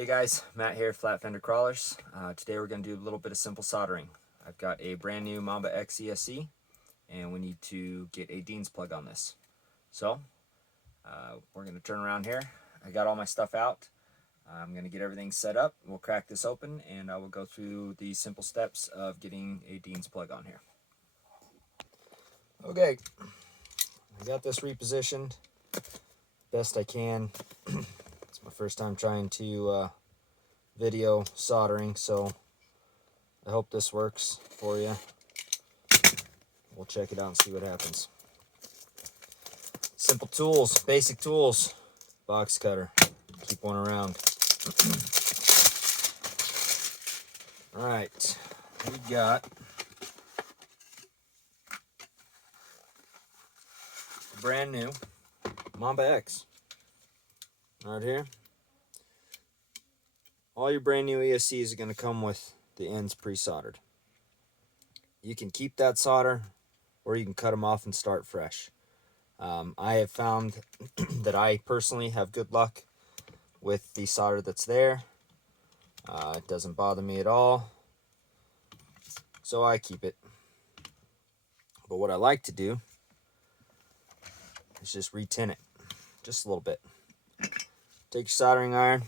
Hey guys, Matt here, Flat Fender Crawlers. Today we're going to do a little bit of simple soldering. I've got a brand new Mamba X ESC and we need to get a Dean's plug on this. So we're going to turn around here. I got all my stuff out. I'm going to get everything set up. We'll crack this open and I will go through the simple steps of getting a Dean's plug on here. Okay, I got this repositioned best I can. It's my first time trying to video soldering, so I hope this works for you. We'll check it out and see what happens. Simple tools, basic tools. Box cutter, keep one around. All right, we got brand new Mamba X right here. All your brand new ESCs are going to come with the ends pre-soldered. You can keep that solder or you can cut them off and start fresh. I have found that I personally have good luck with the solder that's there. It doesn't bother me at all, so I keep it. But what I like to do is just retin it just a little bit. Take your soldering iron,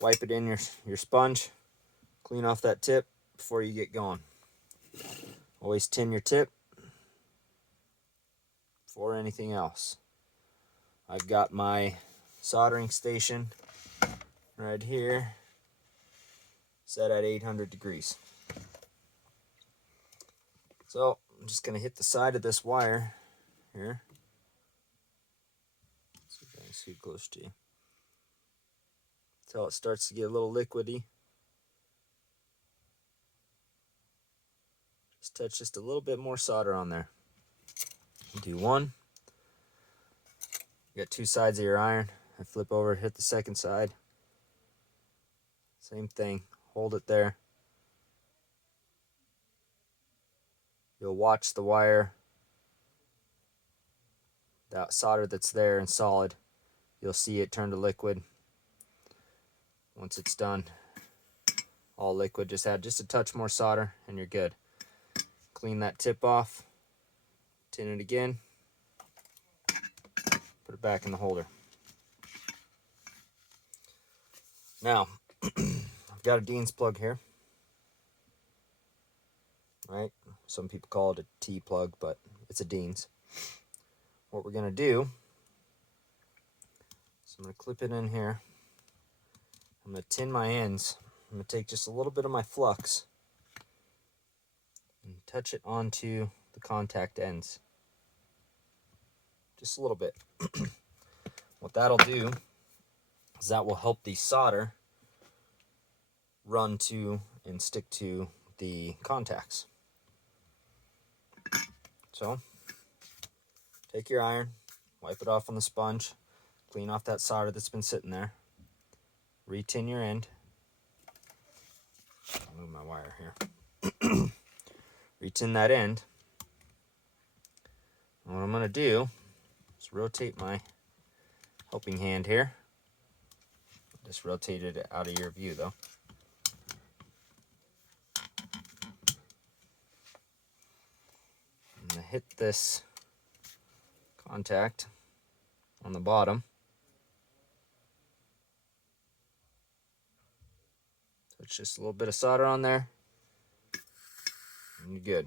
wipe it in your sponge, clean off that tip before you get going. Always tin your tip before anything else. I've got my soldering station right here set at 800 degrees. So I'm just going to hit the side of this wire here. See if I can see close to you. Until it starts to get a little liquidy. Just touch just a little bit more solder on there. Do one. You got two sides of your iron. I flip over, hit the second side. Same thing. Hold it there. You'll watch the wire. That solder that's there and solid, you'll see it turn to liquid. Once it's done, all liquid, just add just a touch more solder and you're good. Clean that tip off, tin it again, put it back in the holder. Now, I've got a Dean's plug here, right? Some people call it a T-plug, but it's a Dean's. What we're going to do is I'm going to clip it in here. I'm going to tin my ends. I'm going to take just a little bit of my flux and touch it onto the contact ends. Just a little bit. What that'll do is that will help the solder run to and stick to the contacts. So, take your iron, wipe it off on the sponge, clean off that solder that's been sitting there, retin your end. I'll move my wire here. Retin that end. And what I'm going to do is rotate my helping hand here. Just rotate it out of your view though. I'm going to hit this contact on the bottom. Touch just a little bit of solder on there. And you're good.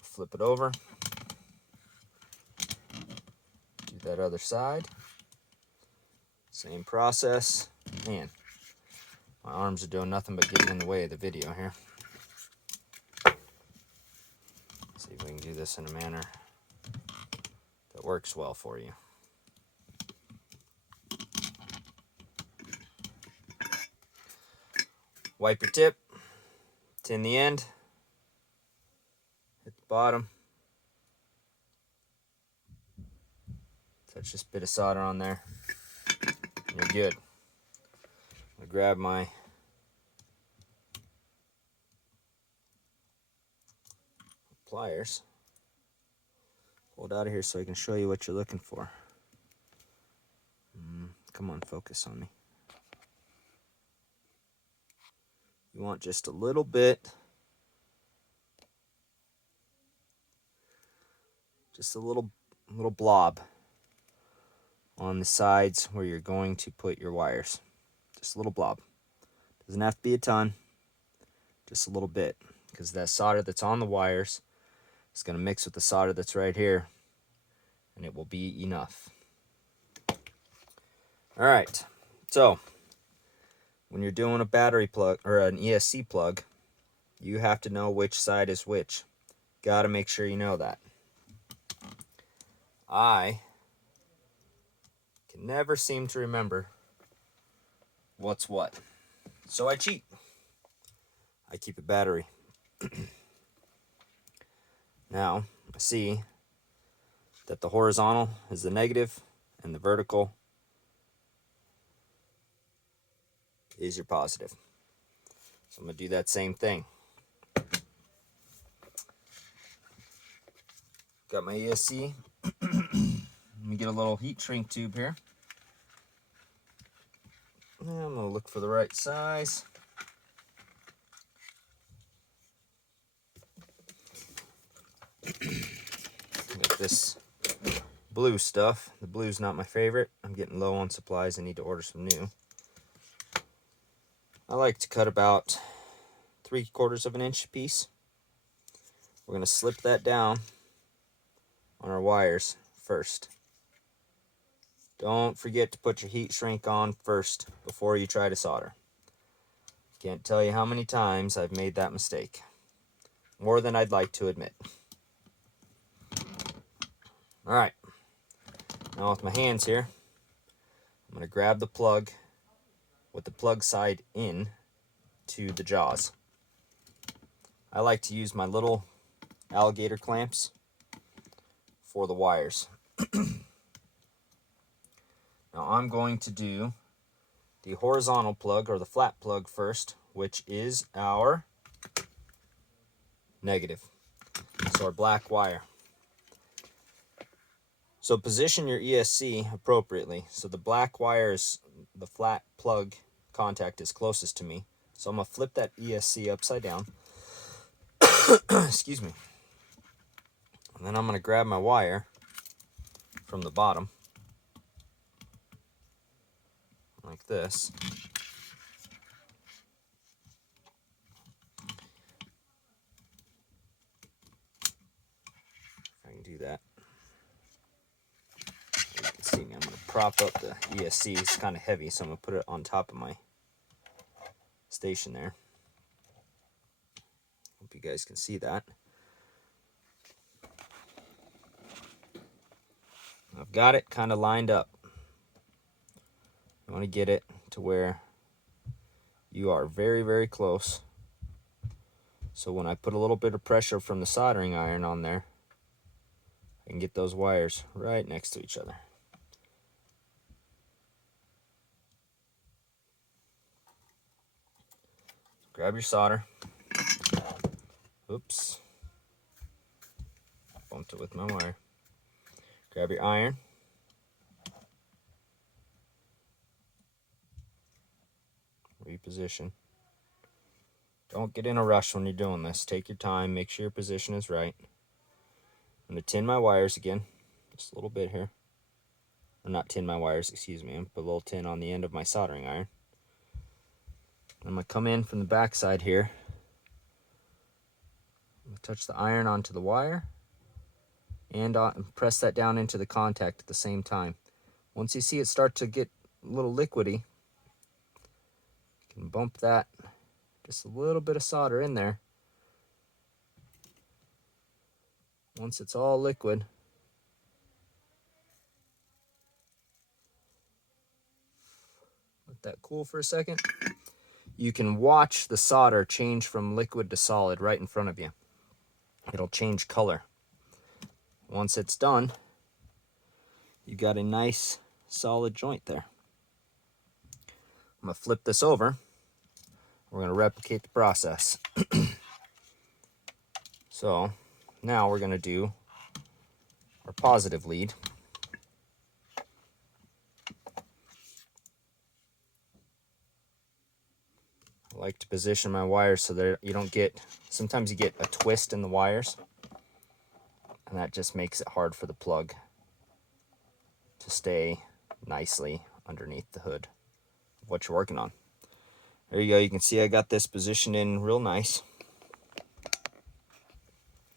Flip it over. Do that other side. Same process. Man, my arms are doing nothing but getting in the way of the video here. Let's see if we can do this in a manner that works well for you. Wipe your tip, tin the end, hit the bottom, touch this bit of solder on there, and you're good. I'm going to grab my pliers, pull it out of here so I can show you what you're looking for. Come on, focus on me. You want just a little bit, just a little blob on the sides where you're going to put your wires. Just a little blob. Doesn't have to be a ton, just a little bit, because that solder that's on the wires is going to mix with the solder that's right here, and it will be enough. All right, so when you're doing a battery plug or an ESC plug, you have to know which side is which. Got to make sure you know that. I can never seem to remember what's what, so I cheat. I keep a battery. Now, I see that the horizontal is the negative and the vertical is your positive. So I'm going to do that same thing. Got my ESC. Let me get a little heat shrink tube here. And I'm going to look for the right size. Got this blue stuff. The blue's not my favorite. I'm getting low on supplies. I need to order some new. I like to cut about 3/4 of an inch piece. We're going to slip that down on our wires first. Don't forget to put your heat shrink on first before you try to solder. Can't tell you how many times I've made that mistake. More than I'd like to admit. Alright, now with my hands here, I'm going to grab the plug with the plug side in to the jaws. I like to use my little alligator clamps for the wires. Now I'm going to do the horizontal plug or the flat plug first, which is our negative. So our black wire. So position your ESC appropriately. So the black wire is the flat plug contact is closest to me. So I'm going to flip that ESC upside down. Excuse me. And then I'm going to grab my wire from the bottom, like this. If I can do that. You can see me. I'm going to prop up the ESC. It's kind of heavy, so I'm going to put it on top of my station there. Hope you guys can see that. I've got it kind of lined up. You want to get it to where you are very, very close. So when I put a little bit of pressure from the soldering iron on there, I can get those wires right next to each other. Grab your solder. Oops. Bumped it with my wire. Grab your iron. Reposition. Don't get in a rush when you're doing this. Take your time. Make sure your position is right. I'm going to tin my wires again. Just a little bit here. Or not tin my wires, excuse me. I'm going to put a little tin on the end of my soldering iron. I'm going to come in from the back side here. I'm going to touch the iron onto the wire. And press that down into the contact at the same time. Once you see it start to get a little liquidy, you can bump that, just a little bit of solder in there. Once it's all liquid, let that cool for a second. You can watch the solder change from liquid to solid right in front of you. It'll change color. Once it's done, you got a nice solid joint there. I'm going to flip this over. We're going to replicate the process. So now we're going to do our positive lead. I like to position my wires so that you don't get, sometimes you get a twist in the wires, and that just makes it hard for the plug to stay nicely underneath the hood of what you're working on. There you go. You can see I got this positioned in real nice.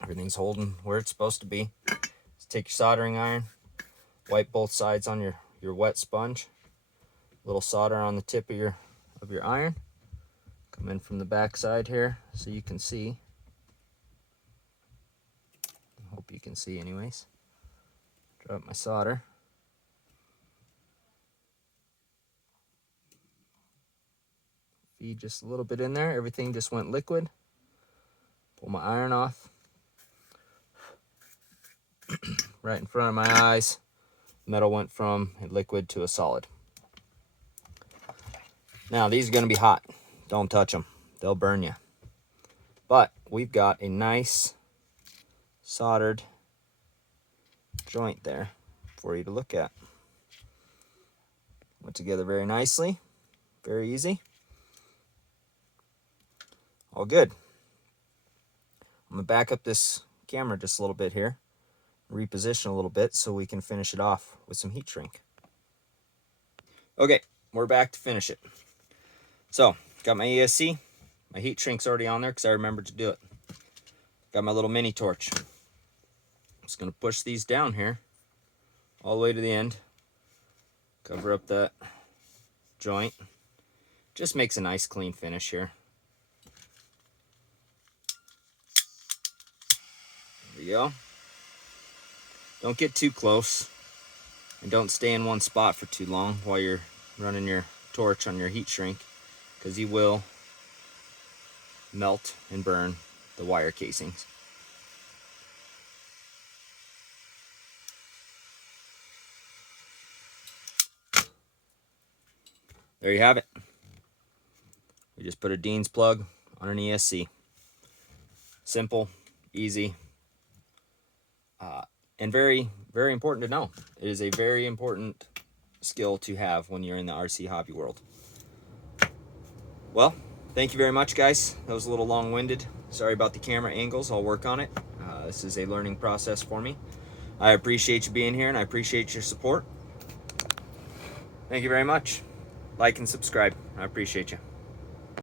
Everything's holding where it's supposed to be. Just take your soldering iron, wipe both sides on your wet sponge. Little solder on the tip of your iron. Come in from the back side here so you can see. I hope you can see anyways. Drop my solder. Feed just a little bit in there. Everything just went liquid. Pull my iron off. Right in front of my eyes, metal went from a liquid to a solid. Now these are going to be hot. Don't touch them. They'll burn you. But we've got a nice soldered joint there for you to look at. Went together very nicely. Very easy. All good. I'm going to back up this camera just a little bit here. Reposition a little bit so we can finish it off with some heat shrink. Okay, we're back to finish it. So, got my ESC. My heat shrink's already on there because I remembered to do it. Got my little mini torch. Just going to push these down here all the way to the end. Cover up that joint. Just makes a nice clean finish here. There you go. Don't get too close, and don't stay in one spot for too long while you're running your torch on your heat shrink, because you will melt and burn the wire casings. There you have it. We just put a Dean's plug on an ESC. Simple, easy, and very, very important to know. It is a very important skill to have when you're in the RC hobby world. Well, thank you very much, guys. That was a little long-winded. Sorry about the camera angles. I'll work on it. This is a learning process for me. I appreciate you being here, and I appreciate your support. Thank you very much. Like and subscribe. I appreciate you.